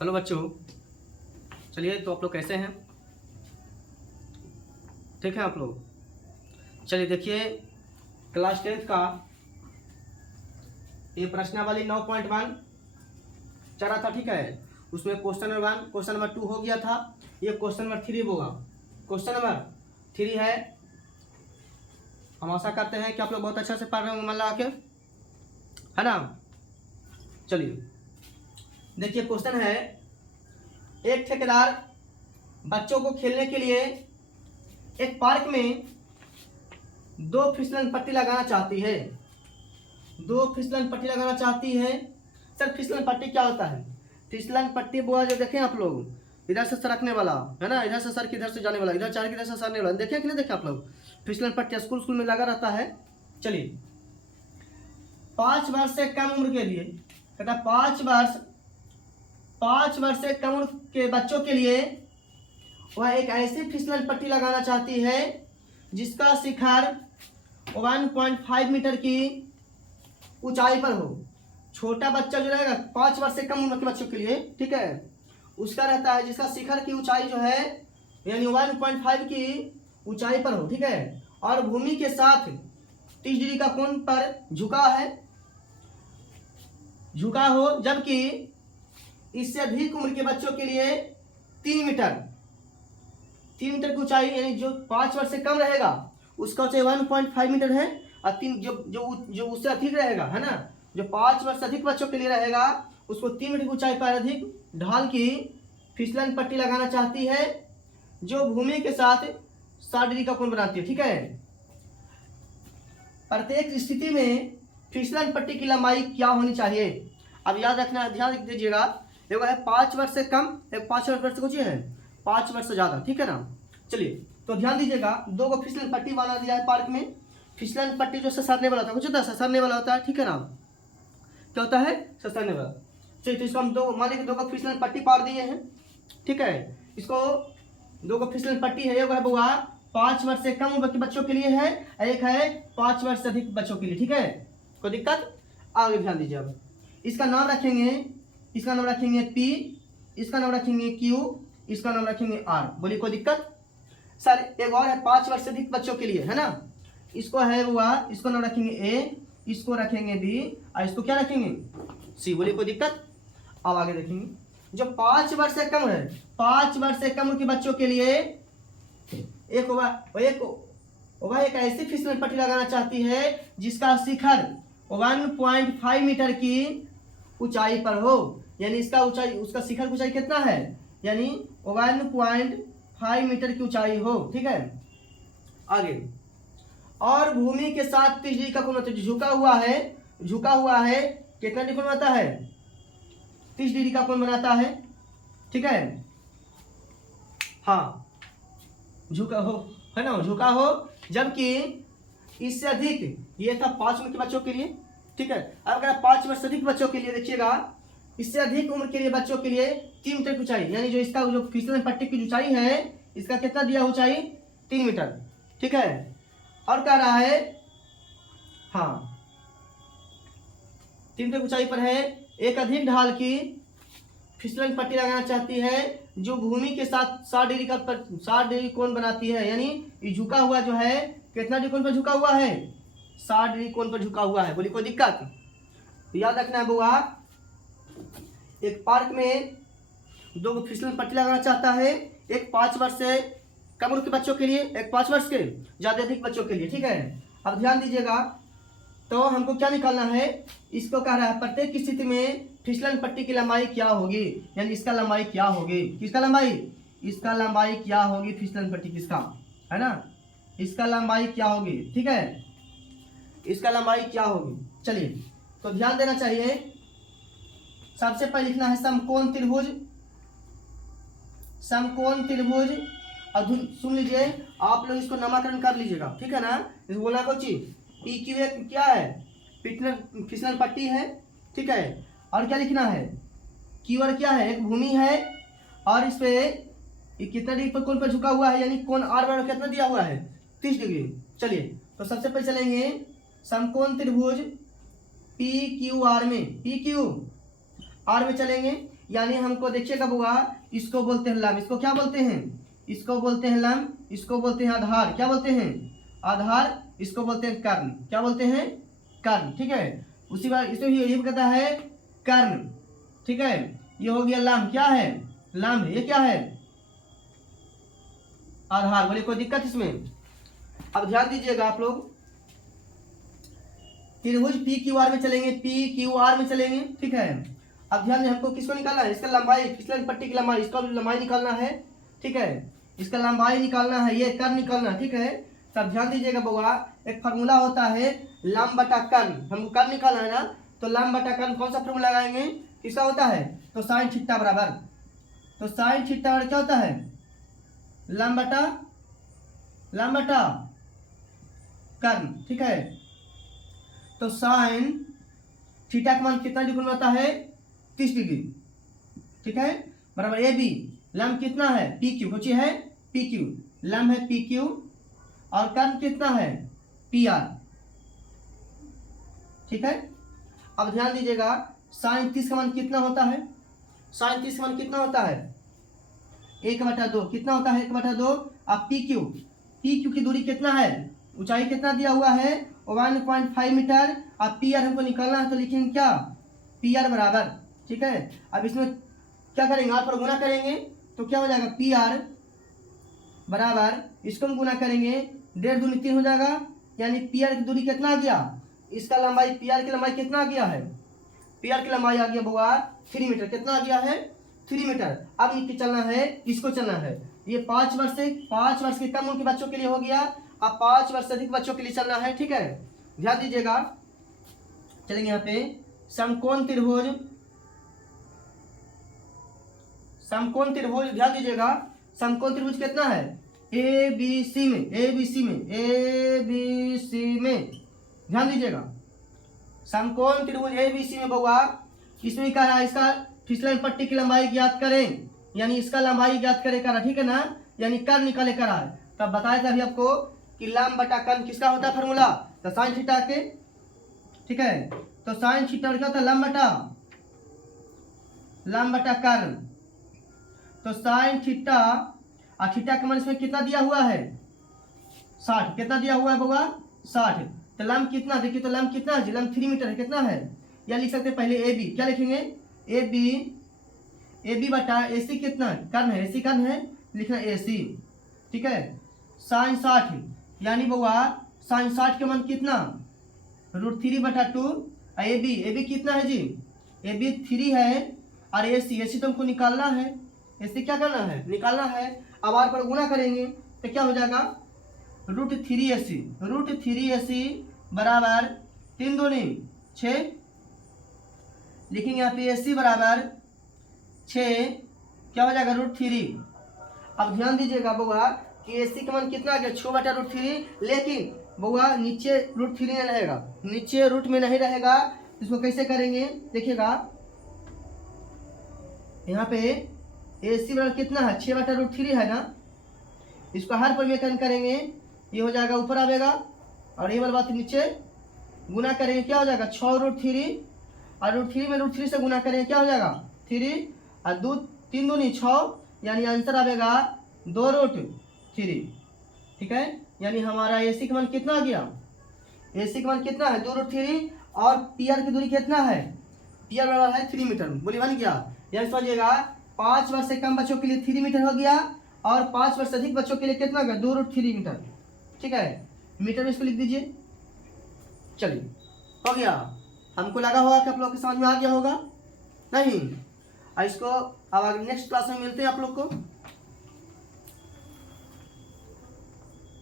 Hello बच्चों, चलिए तो आप लोग कैसे हैं? ठीक है आप लोग? चलिए देखिए, क्लास 10th का ये प्रश्नावली 9.1 चला था, ठीक है। उसमें क्वेश्चन नंबर 1, क्वेश्चन नंबर 2 हो गया था। ये क्वेश्चन नंबर 3 होगा। क्वेश्चन नंबर 3 है। हम आशा करते हैं कि आप लोग बहुत अच्छा से पढ़ रहे होंगे मन लगा के, है ना। चलिए देखिए, क्वेश्चन है, एक ठेकेदार बच्चों को खेलने के लिए एक पार्क में 2 फिसलन पट्टी लगाना चाहती है। 2 फिसलन पट्टी लगाना चाहती है। सर फिसलन पट्टी क्या होता है? फिसलन पट्टी वो जो देखें आप लोग, इधर से सरकने वाला है ना, इधर से सर के इधर से जाने वाला, इधर चार के इधर से सरने वाला, देखें कि नहीं देखें आप लोग? फिसलन पट्टी स्कूल में लगा रहता है। चलिए, 5 वर्ष से कम उम्र के लिए, कहता 5 वर्ष से कम उम्र के बच्चों के लिए वह एक ऐसी फिसलन पट्टी लगाना चाहती है जिसका शिखर 1.5 मीटर की ऊंचाई पर हो। छोटा बच्चा जो रहेगा 5 वर्ष से कम उम्र के बच्चों के लिए, ठीक है, उसका रहता है जिसका शिखर की ऊंचाई जो है यानी 1.5 की ऊंचाई पर हो, ठीक है, और भूमि के साथ 30 डिग्री का कोण पर झुका हो, जबकि इससे अधिक उम्र के बच्चों के लिए 3 मीटर की ऊंचाई, यानी जो 5 वर्ष से कम रहेगा उसका ऊंचाई 1.5 मीटर है, और 3 जो उससे अधिक रहेगा, है ना, जो 5 वर्ष से अधिक बच्चों के लिए रहेगा उसको 3 मीटर की ऊंचाई पर अधिक ढाल की फिसलन पट्टी लगाना चाहती है जो भूमि के साथ 60 डिग्री का कोण बनाती है, ठीक है। प्रत्येक स्थिति में फिसलन पट्टी की लंबाई क्या होनी चाहिए? अब याद रखना, ध्यान दीजिएगा, देखो है 5 वर्ष से कम, एक 5 वर्ष से कुछ है 5 वर्ष से ज्यादा, ठीक है ना। चलिए तो ध्यान दीजिएगा, 2 को फिसलन पट्टी बना दिया है पार्क में। फिसलन पट्टी जो ससरने वाला होता है, कुछ होता है ससरने वाला होता है, ठीक है ना, क्या होता है? ससरने वाला। चलिए तो इसको हम 2 मान लीजिए 2 को फिसलन पट्टी पार दिए हैं, ठीक है। इसको 2 को फिसलन पट्टी है, एक है बुआ 5 वर्ष से कम उम्र के बच्चों के लिए है, एक है 5 वर्ष से अधिक बच्चों के लिए, ठीक है। कोई दिक्कत? आगे ध्यान दीजिए। अब इसका नाम रखेंगे P, इसका नाम रखेंगे Q, इसका नाम रखेंगे R। बोलिए कोई दिक्कत? सर एक और है 5 वर्ष से अधिक बच्चों के लिए, है ना, इसको है हुआ, इसको नाम रखेंगे A, इसको रखेंगे B, और इसको क्या रखेंगे? C। बोलिए कोई दिक्कत? अब आगे देखेंगे, जो 5 वर्ष से कम है, 5 वर्ष से कम के बच्चों के लिए एक ऐसी फिसलन पट्टी लगाना चाहती है जिसका शिखर 1.5 मीटर की ऊंचाई पर हो, यानी इसका ऊंचाई, उसका शिखर की ऊंचाई कितना है, यानी 1.5 मीटर की ऊंचाई हो, ठीक है। आगे, और भूमि के साथ 30 डिग्री का कोण होता है, झुका हुआ है कितना डिग्री कोण बनाता है? 30 डिग्री का कोण बनाता है, ठीक है। हाँ, झुका हो, है ना, झुका हो, जबकि इससे अधिक, ये था 5 उम्र के बच्चों के लिए, ठीक है। अब अगर 5 वर्ष से अधिक बच्चों के लिए देखिएगा, इससे अधिक उम्र के लिए बच्चों के लिए 3 मीटर की ऊंचाई, यानी जो इसका जो फिसलन पट्टी की ऊंचाई है, इसका कितना दिया ऊंचाई? 3 मीटर, ठीक है। और कह रहा है, हाँ 3 मीटर ऊंचाई पर है, एक अधिक ढाल की फिसलन पट्टी लगाना चाहती है जो भूमि के साथ 60 डिग्री कोण बनाती है, यानी ये झुका हुआ जो है कितना डिग्री कोण पर झुका हुआ है? 60 डिग्री कोण पर झुका हुआ है। बोलिए कोई दिक्कत? तो याद रखना है बुआ, एक पार्क में 2 को फिसलन पट्टी लगाना चाहता है, एक 5 वर्ष से कम उम्र के बच्चों के लिए, एक 5 वर्ष के ज्यादा अधिक बच्चों के लिए, ठीक है। अब ध्यान दीजिएगा, तो हमको क्या निकालना है? इसको कह रहा है प्रत्येक स्थिति में फिसलन पट्टी की लंबाई क्या होगी, यानी इसका लंबाई क्या होगी, किसका लंबाई? इसका लंबाई क्या होगी फिसलन पट्टी, किसका, है ना, इसका लंबाई क्या होगी, ठीक है, इसका लंबाई क्या होगी। चलिए तो ध्यान देना चाहिए, सबसे पहले लिखना है समकोण त्रिभुज, और सुन लीजिए आप लोग, इसको नामकरण कर लीजिएगा, ठीक है ना। इसको बोला कुछ PQ क्या है? फिसलन पट्टी है, ठीक है। और क्या लिखना है? Q और क्या है? एक भूमि है, और इस पे कितना डिग्री पर कोण पर झुका हुआ है, यानी कोण R बराबर कितना दिया हुआ है? 30 डिग्री। चलिए तो सबसे पहले चलेंगे समकोण त्रिभुज PQR में, PQR में चलेंगे। यानी हमको देखिएगा बुआ, इसको बोलते हैं लंब, इसको क्या बोलते हैं, इसको बोलते हैं लंब, इसको बोलते हैं आधार, क्या बोलते हैं आधार, इसको बोलते हैं कर्ण, क्या बोलते हैं कर्ण, ठीक है। उसी बार इसमें ये कहता है कर्ण, ठीक है। ये हो गया लंब, क्या है लंब, ये क्या है आधार। बोले कोई दिक्कत इसमें। अब ध्यान दीजिएगा आप लोग, त्रिभुज पी क्यू आर में चलेंगे, पी क्यू आर में चलेंगे, ठीक है। अब ध्यान दें, हमको किसको निकालना है, इसका लंबाई, फिसलन पट्टी की लंबाई, इसका लंबाई निकालना है, ठीक है। इसका लंबाई निकालना है, ये कर्ण निकालना, ठीक है। तब ध्यान दीजिएगा बउआ, एक फार्मूला होता है लंब बटा कर्ण, हमको कर्ण निकालना है ना, तो लंब बटा कर्ण कौन सा फार्मूला लगाएंगे, किसका होता है, तो साइन थीटा बराबर, तो साइन थीटा क्या होता है लंब बटा कर्ण, ठीक है। तो साइन थीटा का मान कितना डिग्री में होता है 30 डिग्री, ठीक है, बराबर ए बी, लंब कितना है पी क्यू, कुछ है पी क्यू, लंब है पी क्यू और कर्ण कितना है पी आर, ठीक है। अब ध्यान दीजिएगा, साइन 30 का मान कितना होता है, साइन 30 का मान कितना होता है 1/2, कितना होता है 1/2। अब पी क्यू की दूरी कितना है, ऊंचाई कितना दिया हुआ है 1.5 मीटर। अब पी आर हमको निकालना है, तो लिखेंगे क्या पी आर बराबर, ठीक है। अब इसमें क्या करेंगे, आर पर गुना करेंगे, तो क्या हो जाएगा पी आर बराबर, इसको हम गुना करेंगे 1.5 दूनी 3 हो जाएगा, यानी पी आर की दूरी कितना आ गया, इसका लंबाई पी आर की लंबाई कितना आ गया है, पी आर की लंबाई आ गया बुआ 3 मीटर, कितना आ गया है 3 मीटर। अब नीचे चलना है, इसको चलना है, ये 5 वर्ष के कम उम्र के बच्चों के लिए हो गया, अब 5 वर्ष से अधिक बच्चों के लिए चलना है, ठीक है। ध्यान दीजिएगा, चलेंगे यहाँ पे समकोण त्रिभुज, समकोण त्रिभुज, ध्यान दीजिएगा समकोण त्रिभुज कितना है ए बी सी में, ध्यान दीजिएगा समकोण त्रिभुज ए बी सी में बउआ, इसमें क्या है, इसका फिसलन पट्टी की लंबाई ज्ञात करें, यानी इसका लंबाई ज्ञात करें करा, ठीक है ना, यानी कर्ण निकाले करा। तब बताया था अभी आपको कि लंब बटा कर्ण किसका होता है फार्मूला, तो साइन थीटा के, ठीक है। तो साइन थीटा क्या होता है लंब बटा कर्ण, तो साइन थीटा और थीटा का मान इसमें कितना दिया हुआ है 60, कितना दिया हुआ है बउआ 60। तो लंब कितना, देखिए तो लंब कितना है, लंब 3 मीटर है, कितना है, या लिख सकते हैं पहले ए बी, क्या लिखेंगे ए बी बटा ए सी, कितना कर्ण है, ए सी कर्ण है, लिखना ए सी, ठीक है। साइन 60, यानी बउआ साइन 60 के मान कितना √3/2, ए बी कितना है जी, ए बी 3 है, और ए सी तो हमको निकालना है, ए सी क्या करना है निकालना है। अब आर पर गुना करेंगे तो क्या हो जाएगा √3AC बराबर 3 दूनी 6, लिखेंगे यहाँ पे AC बराबर 6, क्या हो जाएगा √3। अब ध्यान दीजिएगा बउआ कि AC का मान कितना आ गया 6/√3, लेकिन बउआ नीचे √3 नहीं रहेगा, नीचे रूट में नहीं रहेगा, इसको कैसे करेंगे देखिएगा, यहाँ पे AC बराबर कितना है 6/√3 है ना, इसको हर परिवर्तन करेंगे, ये हो जाएगा ऊपर आवेगा, और ये वाला बात नीचे गुना करेंगे, क्या हो जाएगा 6√3, और √3 में √3 से गुना करेंगे, क्या हो जाएगा 3, और 3 दूनी 6, यानी आंसर आवेगा 2√3, ठीक है। यानी हमारा AC का मान कितना आ गया, AC का मान कितना है 2√3, और PR की दूरी कितना है, PR बराबर है 3 मीटर, बोलिए बन गया। यानी समझिएगा 5 वर्ष से कम बच्चों के लिए 3 मीटर हो गया, और 5 वर्ष से अधिक बच्चों के लिए कितना होगा 2√3 मीटर, ठीक है। मीटर में इसको लिख दीजिए, चलिए हो गया। हमको लगा होगा कि आप लोग के समझ में आ गया होगा, नहीं, और इसको अब नेक्स्ट क्लास में मिलते हैं आप लोग को।